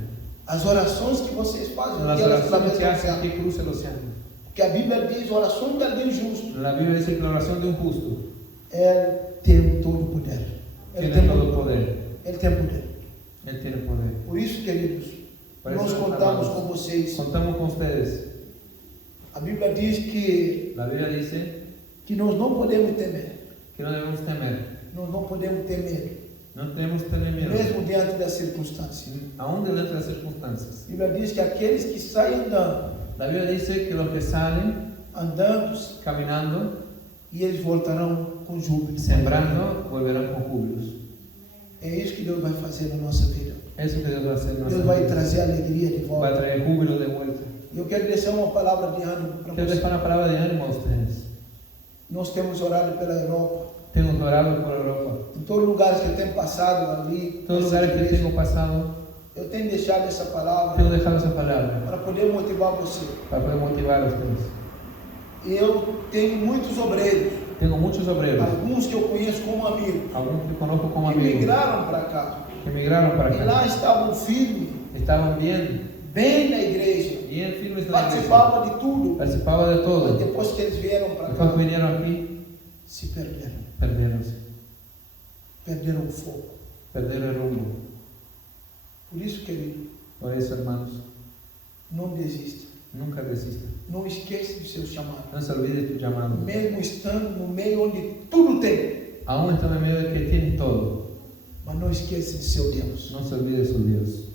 As orações que vocês fazem Las aqui, elas oraciones que atravessam o hacen oceano. aquí cruza el océano. Porque a Bíblia diz, oração de alguém justo, La Biblia dice que la oración de un justo ela tem todo o poder. Ele tiene tem todo el poder. Ele tem poder. Él tiene poder. Por isso, queridos, Por nós eso, contamos hermanos, com vocês. Contamos con ustedes. A Bíblia diz que La Biblia dice nós não podemos temer. que no debemos temer. Nós não podemos temer, No tenemos que tener miedo. mesmo diante das circunstâncias. Aún delante de las circunstancias. A Bíblia diz que aqueles que saem andando, La Biblia dice que los que salen caminando, e eles voltarão com júbilo. sembrando, volverán con júbilos. É isso que Deus vai fazer na nossa vida. Eso que Dios va a hacer en Deus nuestra vai vida. trazer alegria de Va a volta. traer júbilo de vuelta. E eu quero deixar uma palavra de ânimo para Quiero você. dejar una palabra de ánimo a ustedes. Nós temos orado pela Europa. Tengo orado por Europa. Em todos os lugares que eu tenho passado ali, Todos los nessa lugares que igreja, tengo pasado, eu tenho deixado essa palavra tengo dejado esa palabra para poder motivar você. para poder motivar a ustedes. E eu tenho muitos obreiros, Tengo muchos obreros, alguns que eu conheço como amigos, algunos que conozco como que amigos, migraram para cá. que emigraron para E lá acá. estavam firmes, Estaban bien bem na igreja, firmes en la iglesia. participavam de tudo. Participaban de Mas todo. depois que eles vieram para Después cá, que vinieron aquí, se perderam. Perderam o fogo. perdieron el rumbo. Por isso, querido, Por eso, hermanos, não desista. nunca desista. Não esqueça do seu chamado. No se olvide tu llamado. Mesmo estando no meio onde tudo tem, Aún están en medio de que tienen todo. mas não esqueça de seu Deus. No se olvide de su Dios.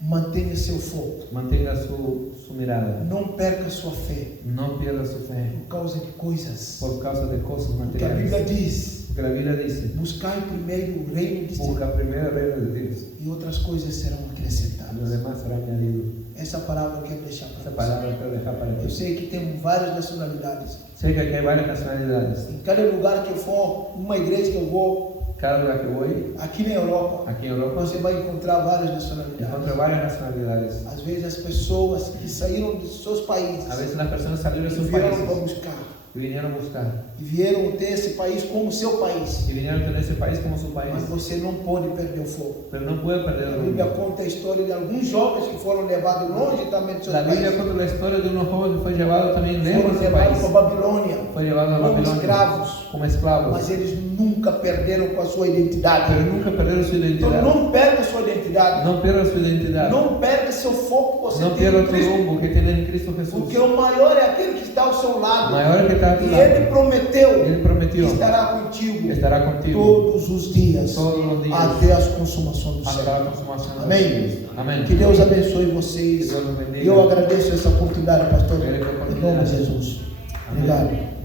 Mantenha seu foco. Mantenga su mirada. Não perca sua fé No pierda su fe por causa de coisas. por causa de cosas Porque a Bíblia materiales. diz: Porque la Biblia dice, buscai primeiro o reino de Deus busca primero el reino de Dios e outras coisas serão y lo acrescentadas. demás será añadido. Essa palavra eu quero deixar Esa para você. palabra quiero dejar para Eu ti. sei que temos várias nacionalidades. Sé que aquí hay varias nacionalidades. Em cada lugar que eu for, uma igreja que eu vou, Cada lugar que voy, aqui na Europa, aquí en Europa, você vai encontrar várias encuentro nacionalidades. varias nacionalidades. Às vezes as pessoas que saíram dos seus países A veces las personas salieron de e sus vieram para países buscar, y vinieron a buscar. e vieram ter esse país como seu país. Y vinieron a tener ese país como su país. Mas você não pode perder o fogo. Pero no puede perder A el Bíblia rumbo. conta a história de alguns jovens que foram levados longe também de seus La Biblia países. cuenta la historia de unos jóvenes que fue llevado también lejos Foram de su levados país. para Babilônia Fue llevado a como Babilonia escravos, como esclavos. mas eles nunca perderam com a sua identidade. Pero nunca perdieron su Então identidad. não perca sua identidade. No pierda su identidad. Não perca seu foco que você No tem pierda em tu Cristo. rumbo que tiene en Cristo Jesús. Porque o maior é aquele que está ao seu lado. Maior é que está a tu E lado. ele prometeu Él prometió que estará contigo estará contigo todos os dias todos los días até as consumações do hasta céu. la consumación. Amém. Amén. Que Deus abençoe vocês. Que Deus nos bendiga. Eu agradeço essa oportunidade, pastor. Agradeço a Em oportunidade. nome de Jesus. Amém. Obrigado.